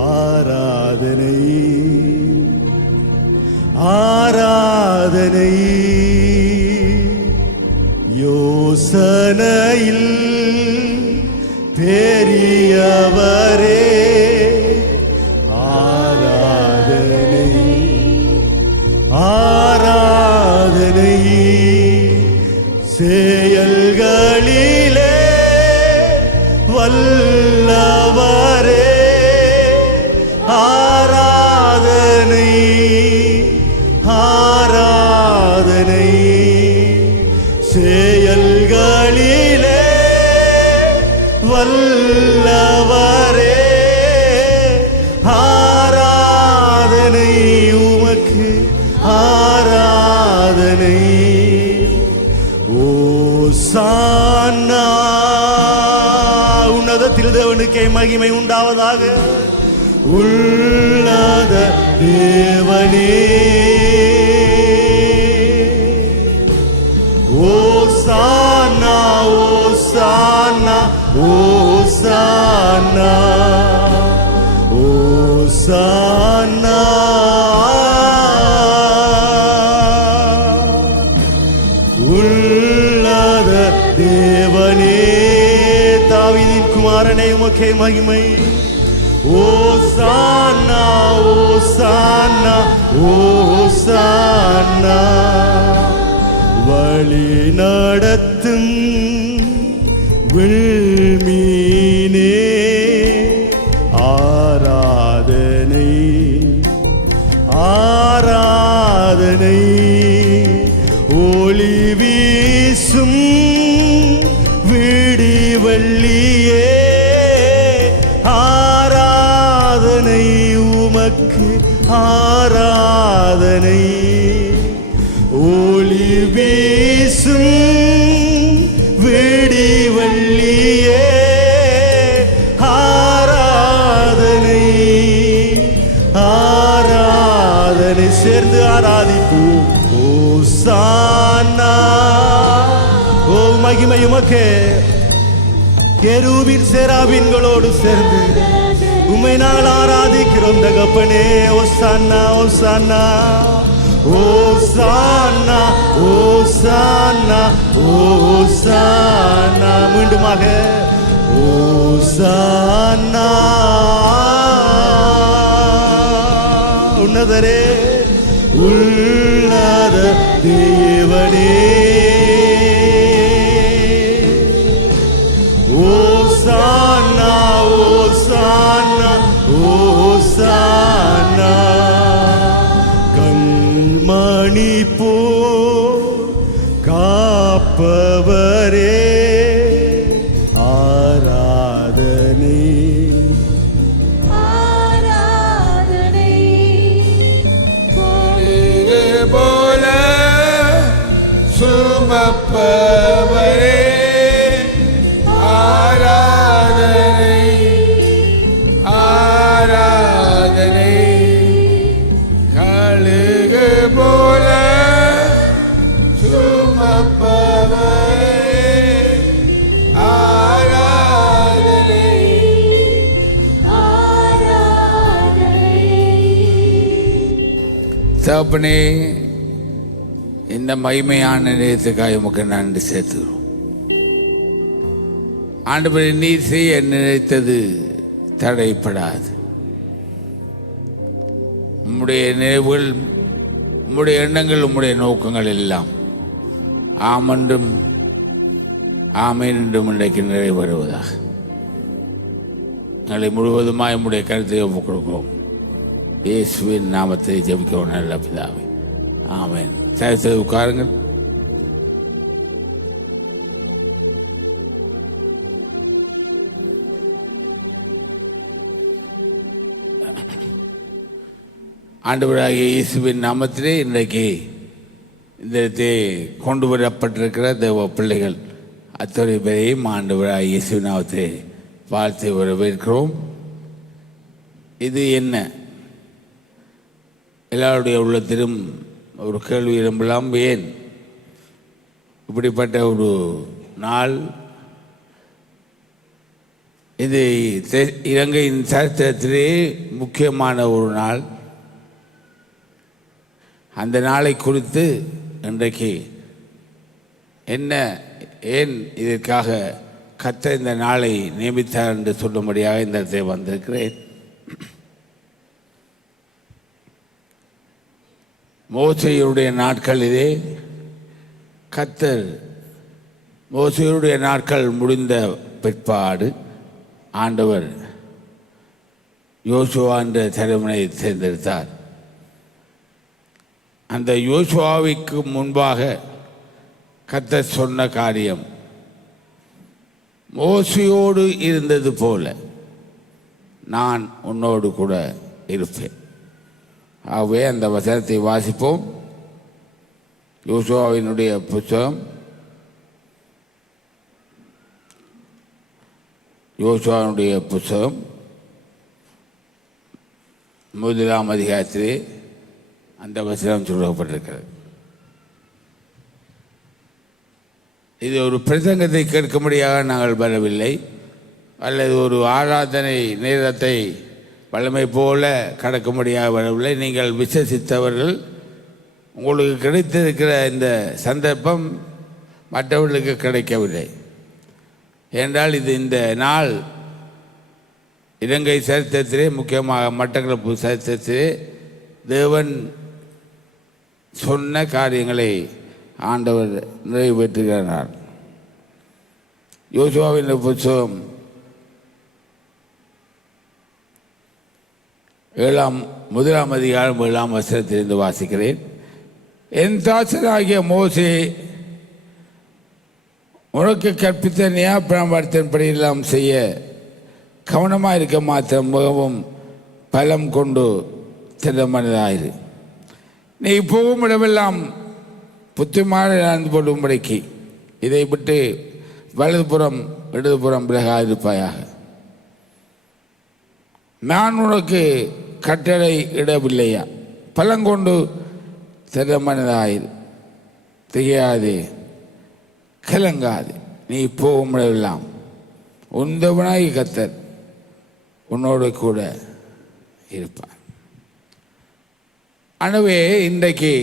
ஆராதனை, ஆராதனை. யோசனையில் பெரியவரே ஆராதனை, ஆராதனை. செயல்களிலே வல்லவரே ஆராதனை, ஆராதனை. செயல்களிலே வல்லவரே ஆராதனை. உமக்கு ஆராதனை. ஓசானா, உன்னதத்தில் தேவனுக்கே மகிமை உண்டாவதாக. உள்ளத தேவனே ஓசானா, ஓசானா, ஓசானா, ஓசானா. உள்ளத தேவனே, தாவீதின் குமாரனே உமக்கே மகிமை. ஓசானா, ஓசானா, ஓசானா. வழி நடத்தும் விண்மீனே ஆராதனை, ஆராதனை. ஒளி வீசும் விடிவெள்ளியே ஆராதனை ஆராதனை சேர்ந்து ஆராதிப்போம். ஓசானா ஓ மகிமை உமக்கே. கெரூபின் சேராபீன்களோடு சேர்ந்து உம்மை நாங்கள் ஆராதிக்கிறோம் தகப்பனே. ஓசானா ஓசானா ஓசானா ஓசானா ஓசானா. மீண்டுமாக ஓசானா. உன்னதரே உன்னத தேவனே ஓசானா ஓசானா ஓசானா. கண்மணி போல் காப்பவரே ஆராதனை ஆராதனை. பொழுது போல சுமப்பவரே ஆராதனை ஆராதனை. கழுகு போல சுமப்பவரே ஆராதனை ஆராதனை. தகப்பனே, இந்த மகிமையான நேரத்துக்காக உமக்கு நன்றி சேர்த்துக்கிறோம். ஆண்டவரே, நீர் செய்ய நினைத்தது தடைப்படாது. உம்முடைய நினைவுகள், உம்முடைய எண்ணங்கள், உம்முடைய நோக்கங்கள் எல்லாம் ஆமென்றும் ஆமென் என்றும் இன்றைக்கு நிறைவேறுவதாக எங்களை முழுவதுமாய் உம்முடைய கருத்தை ஒப்புக் கொடுக்கிறோம். இயேசுவின் நாமத்தை ஜெபிக்கிறோம் நல்ல பிதாவே, ஆமென். தயவுசெய்து உட்காருங்கள். ஆண்டவராகிய இயேசுவின் நாமத்திலே இன்றைக்கு இந்த இடத்தை கொண்டு வரப்பட்டிருக்கிற தேவ பிள்ளைகள் அத்தனை பேரையும் ஆண்டவராகிய இயேசுவின் நாமத்தை வாழ்த்து வரவேற்கிறோம். இது என்ன? எல்லாருடைய உள்ளத்திலும் ஒரு கேள்வி எழும்பலாம். ஏன் இப்படிப்பட்ட ஒரு நாள்? இது இலங்கையின் சரித்திரத்திலே முக்கியமான ஒரு நாள். அந்த நாளை குறித்து இன்றைக்கு என்ன, ஏன் இதற்காக கர்த்தர் இந்த நாளை நியமித்தார் என்று சொல்லும்படியாக இந்த இடத்தை வந்திருக்கிறேன். மோசேயுடைய நாட்களிலே கர்த்தர், மோசேயுடைய நாட்கள் முடிந்த பிற்பாடு ஆண்டவர் யோசுவா என்ற தலைவனை தேர்ந்தெடுத்தார். அந்த யோசுவாவுக்கு முன்பாக கர்த்தர் சொன்ன காரியம், மோசேயோடு இருந்தது போல நான் உன்னோடு கூட இருப்பேன். ஆகவே அந்த வசனத்தை வாசிப்போம். யோசுவாவினுடைய புத்தகம், யோசுவாவினுடைய புத்தகம் 1ஆம் அதிகாரத்திலே அந்த வசனம் சொல்லப்பட்டிருக்கிறது. இது ஒரு பிரசங்கத்தை கேட்கும்படியாக நாங்கள் வரவில்லை, அல்லது ஒரு ஆராதனை நேரத்தை வல்லமை போல கடக்கும்படியாக வரவில்லை. நீங்கள் விசேஷித்தவர்கள், உங்களுக்கு கிடைத்திருக்கிற இந்த சந்தர்ப்பம் மற்றவர்களுக்கு கிடைக்கவில்லை. ஏனென்றால் இது இந்த நாள் இலங்கை சரித்திரத்திலே, முக்கியமாக மட்டக்களப்பு சரித்திரத்திலே தேவன் சொன்ன காரியங்களை ஆண்டவர் நிறைவேற்றுகிறார். யோசுவாவின் புத்தகம் 1ஆம் அதிகாரம் 7ஆம் வசனத்திலிருந்து வாசிக்கிறேன். என் தாசனாகிய மோசே உனக்கு கற்பித்த நியாயப்பிரமாணத்தின்படி எல்லாம் செய்ய கவனமாக இருக்க மாத்திரம் மிகவும் பலம் கொண்டு திறமனதாயிரு. நீ போகும் இடமெல்லாம் புத்திமானை நடந்து போடும்படிக்கு இதை விட்டு வலதுபுறம் இடதுபுறம் விலகாதிருப்பாயாக. நான் உனக்கு கட்டளை இடவில்லையா? பழங்கொண்டு திறமனதாயிரு, திகையாதே, கலங்காது, நீ போகும் இடமெல்லாம் உந்தவனாய் கர்த்தர் உன்னோடு கூட இருப்பார். எனவே இன்றைக்கு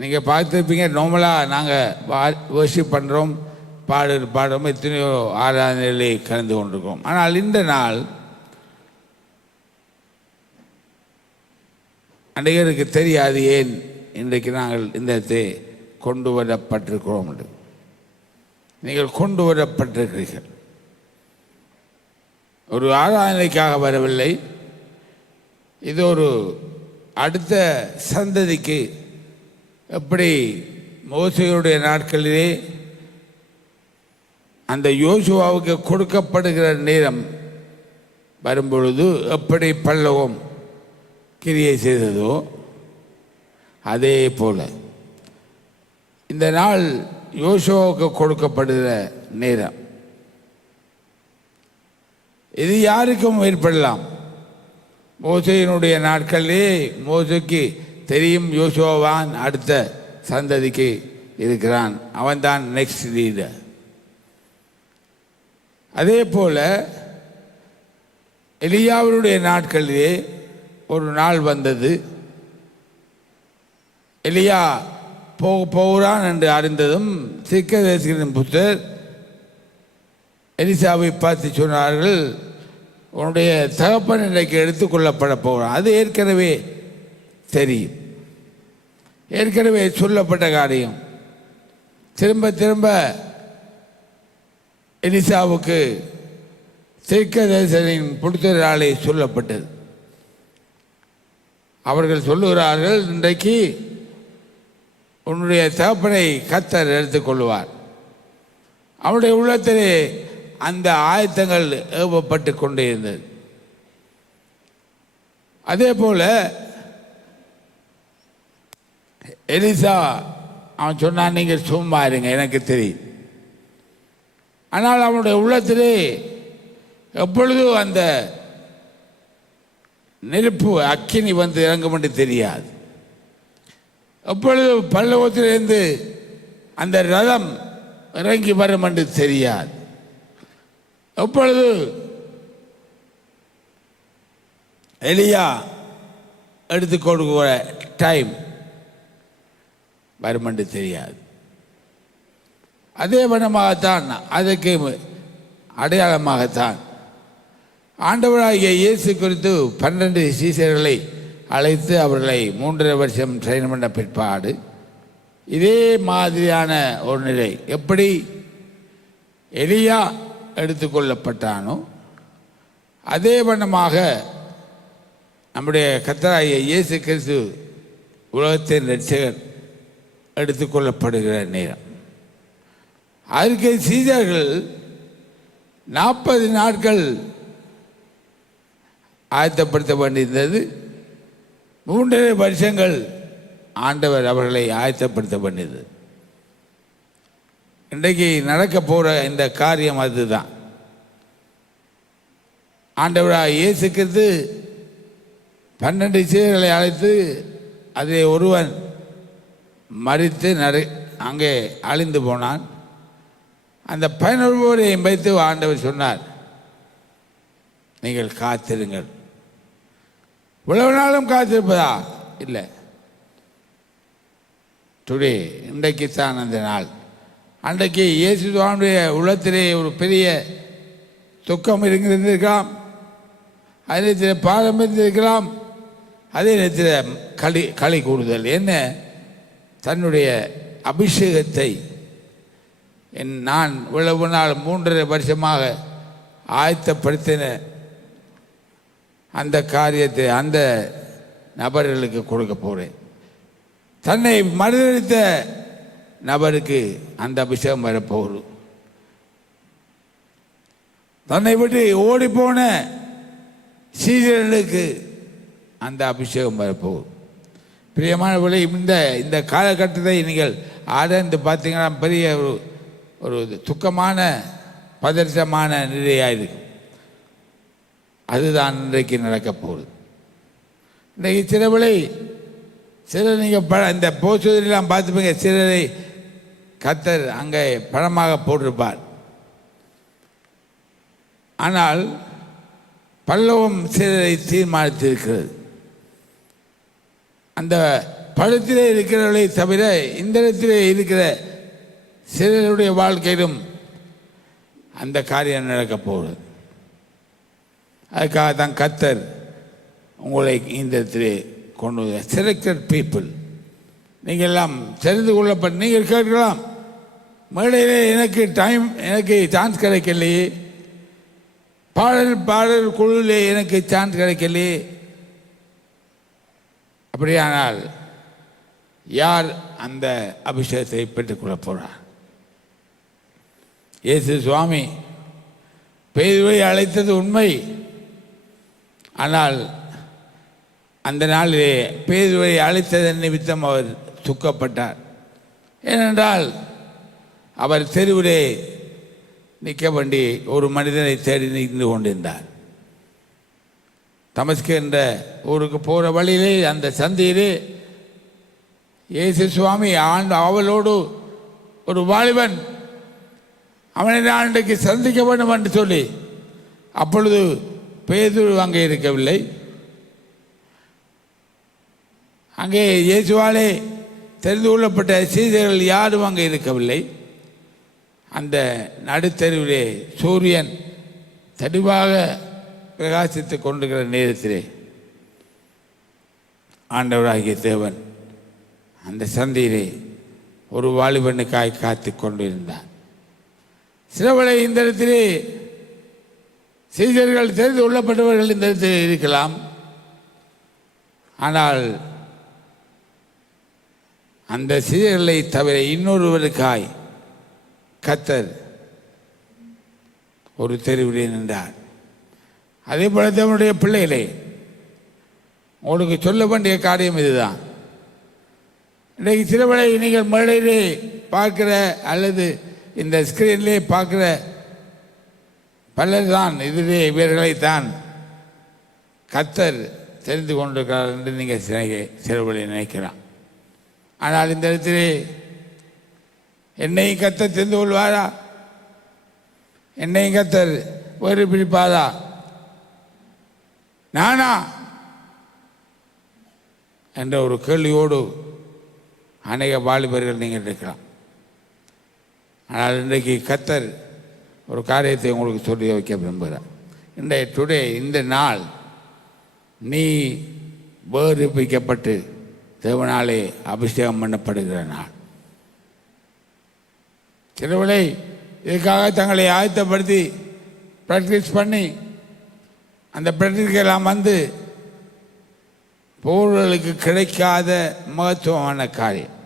நீங்கள் பார்த்துருப்பீங்க, நார்மலாக நாங்கள் வர்ஷிப் பண்ணுறோம், பாடுறோம், எத்தனையோ ஆராதனைகளை கலந்து கொண்டிருக்கோம். ஆனால் இந்த நாள் அநேகருக்கு தெரியாது ஏன் இன்றைக்கு நாங்கள் இந்த கொண்டு வரப்பட்டிருக்கிறோம் என்று. நீங்கள் கொண்டு வரப்பட்டிருக்கிறீர்கள். ஒரு ஆராதனைக்காக வரவில்லை. இது ஒரு அடுத்த சந்ததிக்கு எப்படி மோசேயுடைய நாட்களிலே அந்த யோசுவாவுக்கு கொடுக்கப்படுகிற நேரம் வரும்பொழுது எப்படி பல்லவம் கிரியை செய்ததோ அதே போல இந்த நாள் யோசுவாவுக்கு கொடுக்கப்படுகிற நேரம். இது யாருக்கும் ஏற்படலாம். மோசேயினுடைய நாட்களிலே மோசேக்கு தெரியும் யோசுவாவான் அடுத்த சந்ததிக்கு இருக்கிறான், அவன்தான் நெக்ஸ்ட் லீடர். அதே போல எலியாவுடைய நாட்களிலே ஒரு நாள் வந்தது. எலியா போகிறான் என்று அறிந்ததும் தீர்க்கதரிசிகளின் புத்தர் எலிசாவை பார்த்து சொன்னார்கள், உன்னுடைய தகப்பன் இன்றைக்கு எடுத்துக்கொள்ளப்பட போகிறான். அது ஏற்கனவே தெரியும், ஏற்கனவே சொல்லப்பட்ட காரியம். திரும்ப திரும்ப எலிசாவுக்கு தீர்க்கதரிசனின் புத்தராலே சொல்லப்பட்டது. அவர்கள் சொல்லுகிறார்கள், இன்றைக்கு உன்னுடைய தகப்பனை கர்த்தர் எடுத்துக்கொள்வார். அவனுடைய உள்ளத்திலே அந்த ஆயத்தங்கள் ஏவப்பட்டு கொண்டே இருந்தது. அதே போல எலிசா அவன் சொன்னான், நீங்கள் சும்மா இருங்க, எனக்கு தெரியும். ஆனால் அவனுடைய உள்ளத்திலே எப்பொழுதும் அந்த நெருப்பு அக்கினி வந்து இறங்கும் என்று தெரியாது. எப்பொழுது பல்லவத்திலிருந்து அந்த ரதம் இறங்கி வரும் என்று தெரியாது. எப்பொழுது எலியா எடுத்து கொடுக்கிற டைம் வரும் என்று தெரியாது. அதே வண்ணமாகத்தான் அதற்கு அடையாளமாகத்தான் ஆண்டவராகிய இயேசு குறித்து 12 சீசர்களை அழைத்து அவர்களை 3.5 வருஷம் ட்ரெயின் பண்ண பிற்பாடு இதே மாதிரியான ஒரு நிலை, எப்படி எலியா எடுத்துக்கொள்ளப்பட்டானோ அதே வண்ணமாக நம்முடைய கர்த்தராகிய இயேசு கிறிஸ்து உலகத்தின் இரட்சகர் எடுத்துக்கொள்ளப்படுகிற நேரம். அதற்கு சீசர்கள் 40 நாட்கள் ஆயத்தப்படுத்த வேண்டியிருந்தது. 3.5 வருஷங்கள் ஆண்டவர் அவர்களை ஆயத்தப்படுத்த வேண்டியது. இன்றைக்கு நடக்க போகிற இந்த காரியம் அதுதான். ஆண்டவராக இயேசு கிறிஸ்து 12 சீடர்களை அழைத்து அதில் ஒருவன் மரித்து அங்கே அழிந்து போனான். அந்த 11 வைத்து ஆண்டவர் சொன்னார், நீங்கள் காத்திருங்கள். இவ்வளவு நாளும் காத்திருப்பதா? இல்லை, டுடே, இன்றைக்கு தான் அந்த நாள். அன்றைக்கு இயேசுவானுடைய உள்ளத்திலே ஒரு பெரிய துக்கம் இருந்திருக்கலாம், அதே நேரத்தில் பாரம் இருந்திருக்கலாம், அதே நேரத்தில் களி கூடுதல். என்ன? தன்னுடைய அபிஷேகத்தை நான் இவ்வளவு நாள் 3.5 வருஷமாக ஆயத்தப்படுத்தின அந்த காரியத்தை அந்த நபர்களுக்கு கொடுக்க போகிறேன். தன்னை மறுதளித்த நபருக்கு அந்த அபிஷேகம் வரப்போகுது. தன்னை விட்டு ஓடிப்போன சீடர்களுக்கு அந்த அபிஷேகம் வரப்போகுது. பிரியமானவர்களே, இந்த காலகட்டத்தை நீங்கள் ஆராய்ந்து பார்த்தீங்கன்னா பெரிய ஒரு துக்கமான பதற்றமான நிலையாக இருக்கும். அதுதான் இன்றைக்கு நடக்க போகுது. இன்றைக்கு சிலர் நீங்கள் இந்த போச்சுவதெல்லாம் பார்த்துப்பீங்க, சிலரை கர்த்தர் அங்கே பணமாக போட்டிருப்பார். ஆனால் பல்லவம் சிலரை தீர்மானித்திருக்கிறது. அந்த பழத்திலே இருக்கிறவர்களை தவிர இந்த இடத்திலே இருக்கிற சிலருடைய வாழ்க்கையிலும் அந்த காரியம் நடக்கப் போகிறது. அதுக்காக தான் கர்த்தர் உங்களை இந்த இடத்திலே கொண்டு செலக்டட் பீப்புள். நீங்கள் எல்லாம் தெரிந்து கொள்ளப்பட்ட நீங்கள் கேட்கலாம், மேடையிலே எனக்கு சான்ஸ் கிடைக்கலையே, பாடல் குழுவிலே எனக்கு சான்ஸ் கிடைக்கலையே. அப்படியானால் யார் அந்த அபிஷேகத்தை பெற்றுக்கொள்ள போகிறார்? இயேசு சுவாமி பேதுருவை அழைத்தது உண்மை. ஆனால் அந்த நாளிலே பேதுருவை அழைத்ததன் நிமித்தம் அவர் துக்கப்பட்டார். ஏனென்றால் அவர் தெருவிலே நிற்க வேண்டி ஒரு மனிதனை தேடி நின்று கொண்டிருந்தார். தமஸ்கு என்ற ஊருக்கு போகிற வழியிலே அந்த சந்தியிலே இயேசு சுவாமி அவளோடு ஒரு வாலிபன் அவனை நான் இன்றைக்கு சந்திக்க வேண்டும் என்று சொல்லி, அப்பொழுது பேதுரு அங்கே இருக்கவில்லை. அங்கே இயேசுவாலே தெரிந்து கொள்ளப்பட்ட சீடர்கள் யாரும் அங்கே இருக்கவில்லை. அந்த நடுத்தருவிலே சூரியன் தெளிவாக பிரகாசித்துக் கொண்டிருக்கிற நேரத்திலே ஆண்டவராகிய தேவன் அந்த சந்தியிலே ஒரு வாலிபனுக்காய் காத்து கொண்டிருந்தார். சிலவளை இந்த இடத்திலே சீடர்கள் தெரிந்து கொள்ளப்பட்டவர்கள் இந்த இடத்தில் இருக்கலாம். ஆனால் அந்த சீடர்களை தவிர இன்னொருவருக்காய் கர்த்தர் ஒரு தெருவிலே நின்றார். அதே போல தேவனுடைய பிள்ளைகளே, உங்களுக்கு சொல்ல வேண்டிய காரியம் இதுதான். இன்றைக்கு சிலவளை நீங்கள் மேடையிலே பார்க்கிற அல்லது இந்த ஸ்கிரீனிலே பார்க்கிற பலர் தான் இவர்களைத்தான் கர்த்தர் தெரிந்து கொண்டிருக்கிறார் என்று நீங்கள் சிலவளை நினைக்கலாம். ஆனால் இந்த இடத்திலே என்னையும் கர்த்தர் தெரிந்து கொள்வாரா? என்னையும் கர்த்தர் வேறு பிடிப்பாரா? நானா என்ற ஒரு கேள்வியோடு அநேக வாலிபர்கள் நீங்கள் இருக்கலாம். ஆனால் இன்றைக்கு கர்த்தர் ஒரு காரியத்தை உங்களுக்கு சொல்லி வைக்க விரும்புகிறார். இந்த நாள் நீ வேறு பிக்கப்பட்டு தேவனாலே அபிஷேகம் பண்ணப்படுகிற நாள். சிலவளை இதுக்காக தங்களை ஆயத்தப்படுத்தி ப்ராக்டிஸ் பண்ணி அந்த ப்ராக்டிஸ்க்கெல்லாம் வந்து போர்களுக்கு கிடைக்காத மகத்துவமான காரியம்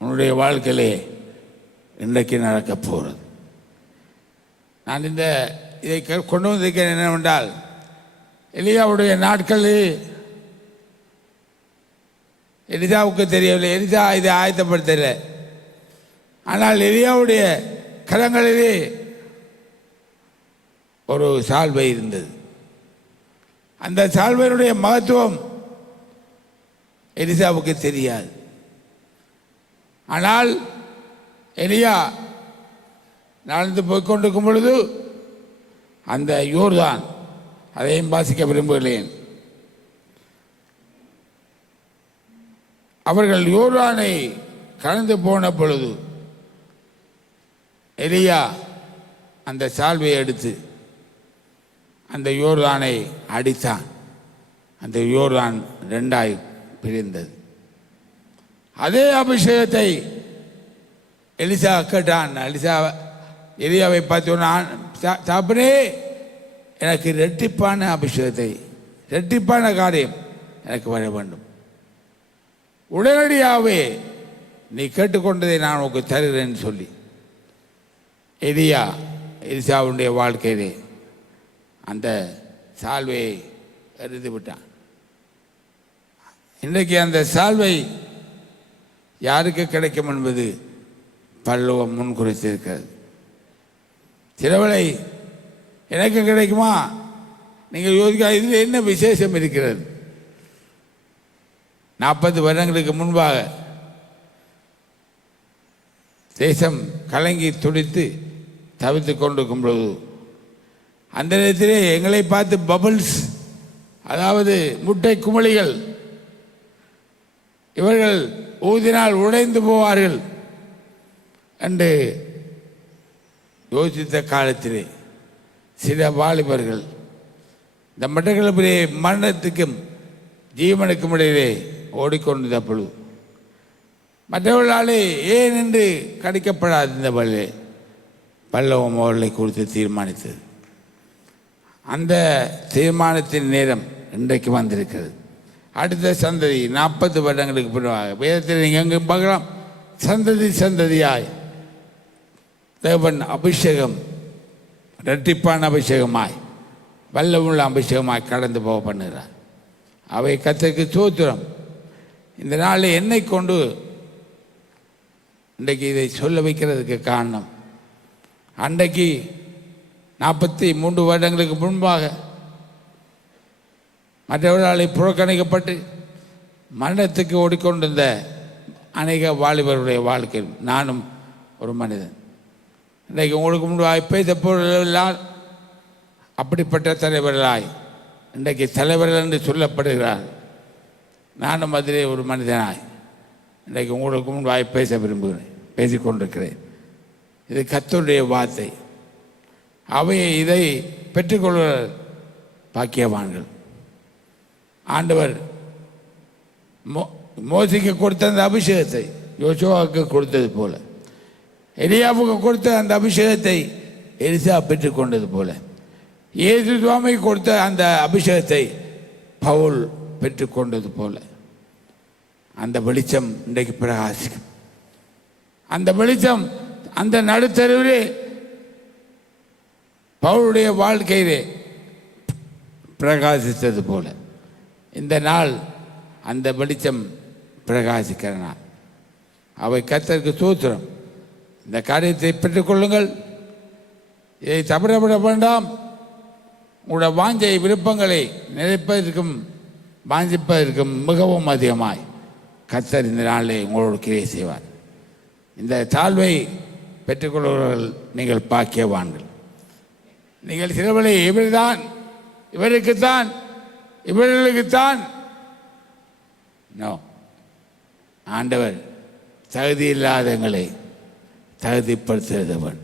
உன்னுடைய வாழ்க்கையிலே இன்றைக்கு நடக்க போகிறது. நான் இதை கொண்டு வந்திருக்கிறேன் என்னவென்றால், எலியாவுடைய நாட்களில் எலிசாவுக்கு தெரியவில்லை, எலிசா இதை ஆயத்தப்படுத்தலை. ஆனால் எலியாவுடைய கரங்களிலே ஒரு சால்வை இருந்தது. அந்த சால்வையினுடைய மகத்துவம் எலிசாவுக்கு தெரியாது. ஆனால் எலியா நடந்து போய்கொண்டிருக்கும் பொழுது அந்த யோர்தான், அதையும் வாசிக்க விரும்புகிறேன். அவர்கள் யோர்தானை கடந்து போன பொழுது எலியா அந்த சால்வையை எடுத்து அந்த யோர்தானை அடித்தான். அந்த யோர்தான் 2 பிரிந்தது. அதே அபிஷேகத்தை எலிசா கேட்டான். எலியாவை பார்த்து, சாப்பிடே எனக்கு ரெட்டிப்பான அபிஷேகத்தை, ரெட்டிப்பான காரியம் எனக்கு வர வேண்டும். உடனடியாகவே நீ கேட்டுக்கொண்டதை நான் உனக்கு தருகிறேன்னு சொல்லி எலிசாவுடைய வாழ்க்கையிலே அந்த சால்வையை எறிந்து விட்டான். இன்றைக்கு அந்த சால்வை யாருக்கு கிடைக்கும் என்பது பரலோகம் முன்குறித்திருக்கிறது. சிலவளை எனக்கு கிடைக்குமா? நீங்கள் யோசிக்க, இதில் என்ன விசேஷம் இருக்கிறது? 40 வருடங்களுக்கு முன்பாக தேசம் கலங்கி துடித்து தவித்து கொண்டிருக்கும் பொழுது அந்த நேரத்திலே எங்களை பார்த்து பபிள்ஸ், அதாவது முட்டை குமிழிகள், இவர்கள் ஊதினால் உடைந்து போவார்கள் என்று யோசித்த காலத்திலே சில வாலிபர்கள் இந்த மட்டக்களப்பிலே மரணத்துக்கும் ஜீவனுக்கும் இடையிலே ஓடிக்கொண்டிருந்த பொழுது மற்றவர்களாலே ஏன் என்று கடிக்கப்படாது இந்த வழியே பல்லவம் அவர்களை குறித்து தீர்மானித்தது. அந்த தீர்மானத்தின் நேரம் இன்றைக்கு வந்திருக்கிறது. அடுத்த சந்ததி 40 வருடங்களுக்கு பிறகு வேதத்தில் நீங்கள் எங்கே பார்க்கலாம், சந்ததி சந்ததியாய் தேவன் அபிஷேகம் இரட்டிப்பான அபிஷேகமாய் வல்லமுள்ள அபிஷேகமாய் கடந்து போக பண்ணுகிறார். அவை கர்த்தருக்கு ஸ்தோத்திரம். இந்த நாளில் என்னை கொண்டு இன்றைக்கு இதை சொல்ல வைக்கிறதுக்கு காரணம், அன்றைக்கு 43 வருடங்களுக்கு முன்பாக மற்றவர்களால் புறக்கணிக்கப்பட்டு மரணத்துக்கு ஓடிக்கொண்டிருந்த அநேக வாலிபர்களுடைய வாழ்க்கை நானும் ஒரு மனிதன். இன்றைக்கு உங்களுக்கு முன்பாக பேசப்போவெல்லாம் அப்படிப்பட்ட தலைவர்களாய் இன்றைக்கு தலைவர்கள் என்று சொல்லப்படுகிறார். நானும் அதிலே ஒரு மனிதனாய் இன்றைக்கு உங்களுக்கு முன்பாக பேச விரும்புகிறேன், பேசிக்கொண்டிருக்கிறேன். இது கர்த்தருடைய வார்த்தை. அவையை இதை பெற்றுக்கொள்கிற பாக்கியவான்கள். ஆண்டவர் மோசைக்கு கொடுத்த அந்த அபிஷேகத்தை யோசுவாவுக்கு கொடுத்தது போல, எலியாவுக்கு கொடுத்த அந்த அபிஷேகத்தை எலிசா பெற்றுக்கொண்டது போல, இயேசு சுவாமிக்கு கொடுத்த அந்த அபிஷேகத்தை பவுல் பெற்றுக்கொண்டது போல அந்த வெளிச்சம் இன்றைக்கு பிரகாசிக்கும். அந்த வெளிச்சம் அந்த நடுத்தருவிலே பவுலுடைய வாழ்க்கையிலே பிரகாசித்தது போல இந்த நாள் அந்த வெளிச்சம் பிரகாசிக்கிற நாள். அவை கர்த்தருக்கு ஸ்தோத்திரம். இந்த காரியத்தை பெற்றுக்கொள்ளுங்கள். இதை தவறவிட வேண்டாம். உங்களோட வாஞ்சை விருப்பங்களை நினைப்பதற்கும் வாஞ்சிப்பதற்கும் மிகவும் அதிகமாய் கர்த்தர் இந்த நாளை உங்களோடு கிரியை செய்வார். இந்த தாழ்வை பெற்றுக்கொள்கிறவர்கள் நீங்கள் பாக்கியவான்கள். நீங்கள் சிலவளை இவர்தான், இவருக்குத்தான், இவர்களுக்குத்தான். நோ, ஆண்டவர் தகுதி இல்லாதவங்களை தகுதிப்படுத்துகிறவன்.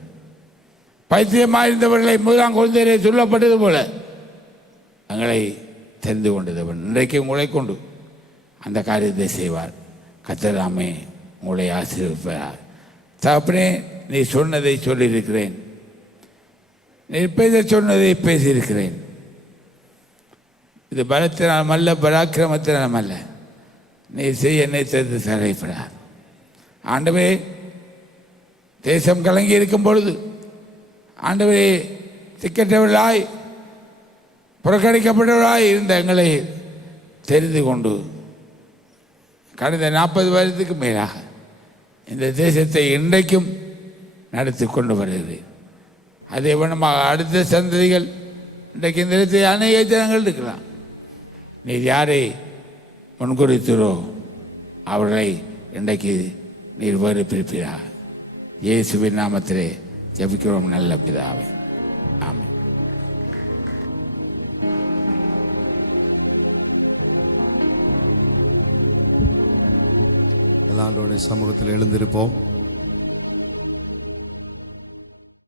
பைத்தியமாயிருந்தவர்களை முதலாம் குழந்தையிலே சொல்லப்பட்டது போல எங்களை தெரிந்து கொண்டதவன் இன்றைக்கு உங்களை கொண்டு அந்த காரியத்தை செய்வார். கர்த்தராமே உங்களை ஆசீர்வதிப்பார். தகப்பனே, நீ சொன்னதை சொல்லியிருக்கிறேன், நீ பேச சொன்னதை பேசியிருக்கிறேன். இது பலத்தினாலும் அல்ல, பராக்கிரமத்தினாலும் அல்ல, நீ செய்ய நினைத்தது சரிப்படாது. ஆண்டவரே, தேசம் கலங்கி இருக்கும் பொழுது ஆண்டவரே, திக்கற்றவர்களாய் புறக்கணிக்கப்பட்டவர்களாய் இருந்த எங்களை தெரிந்து கொண்டு கடந்த 40 வருடத்துக்கு மேலாக இந்த தேசத்தை இன்றைக்கும் நடத்தி கொண்டு வருகிறேன். அதே வண்ணமாக அடுத்த சந்ததிகள் இன்றைக்கு இந்த இடத்தை அநேக ஜனங்கள் இருக்கலாம். நீர் யாரை முன்குறித்தோ அவர்களை இன்றைக்கு நீர் வேறு பிரிப்பீராக. இயேசுவின் நாமத்திலே ஜெபிக்கிறோம் நல்ல பிதாவே, ஆமென். எல்லாரோட சமூகத்தில் எழுந்திருப்போம்.